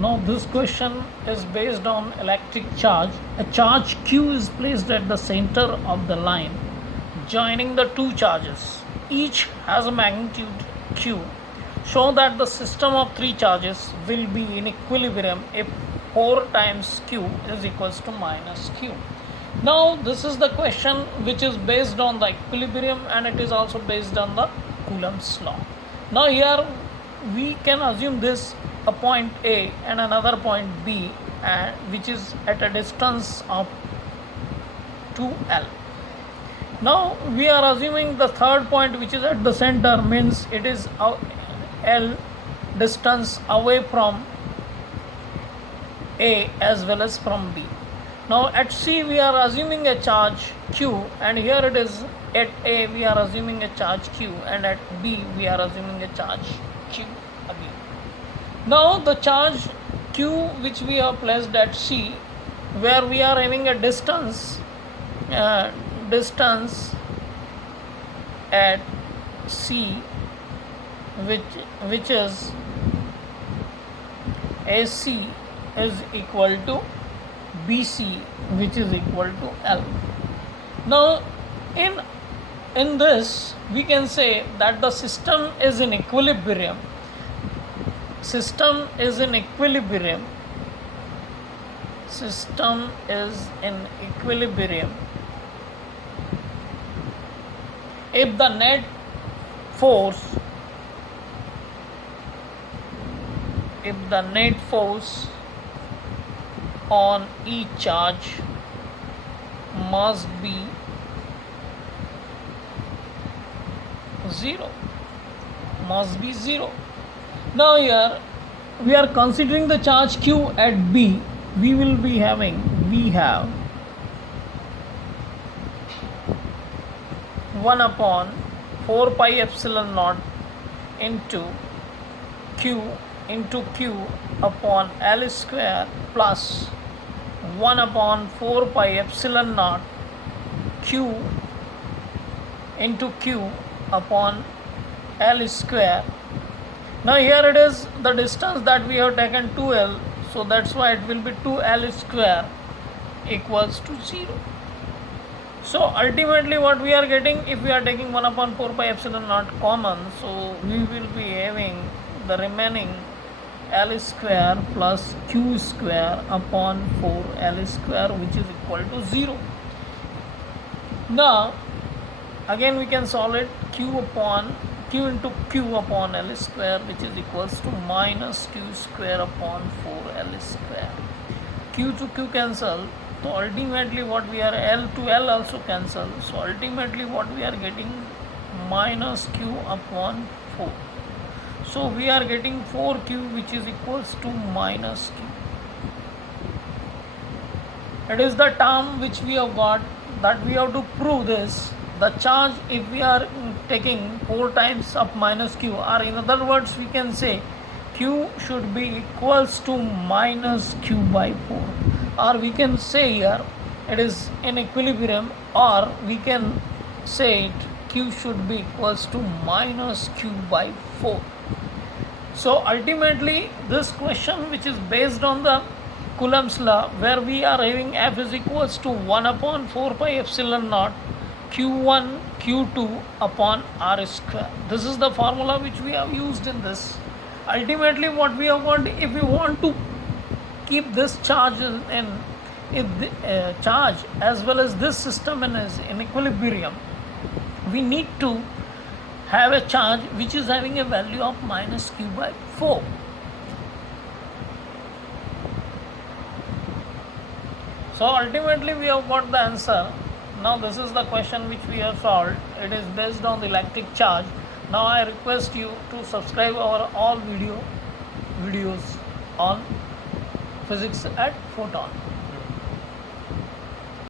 Now this question is based on electric charge. A charge Q is placed at the center of the line joining the two charges. Each has a magnitude Q. Show that the system of three charges will be in equilibrium if 4 times Q is equals to minus Q. Now this is the question which is based on the equilibrium, and it is also based on the Coulomb's law. Now here we can assume this a point A and another point B, which is at a distance of 2L. Now we are assuming the third point which is at the center, means it is L distance away from A as well as from B. Now at C we are assuming a charge Q, and here it is at A we are assuming a charge Q, and at B we are assuming a charge Q again. Now the charge Q which we have placed at C, where we are having a distance at C which is AC is equal to BC, which is equal to L. Now in this we can say that the system is in equilibrium. System is in equilibrium if the net force on each charge must be 0. Now here we are considering the charge Q at B. We have 1 upon 4 pi epsilon naught into Q upon L square plus 1 upon 4 pi epsilon naught Q into Q upon L square. Now here it is the distance that we have taken 2L, so that's why it will be 2L square equals to 0. So ultimately what we are getting, if we are taking 1 upon 4 pi epsilon naught common, so we will be having the remaining L square plus Q square upon 4L square, which is equal to 0. Now again we can solve it. Q into Q upon L square, which is equals to minus Q square upon 4L square. Q to Q cancel, so ultimately what we are, L to L also cancel, so ultimately what we are getting, minus Q upon 4. So we are getting 4Q, which is equals to minus Q. It is the term which we have got, that we have to prove this. The charge, if we are taking 4 times of minus Q, or in other words we can say Q should be equals to minus Q by 4, or we can say here it is in equilibrium, or we can say it Q should be equals to minus Q by 4. So ultimately this question, which is based on the Coulomb's law, where we are having F is equals to 1 upon 4 pi epsilon naught Q1 Q2 upon R square. This is the formula which we have used in this. Ultimately what we have got, if we want to keep this charge charge as well as this system in equilibrium, we need to have a charge which is having a value of minus Q by 4. So ultimately we have got the answer. Now this is the question which we have solved. It is based on the electric charge. Now I request you to subscribe our all videos on physics at Photon.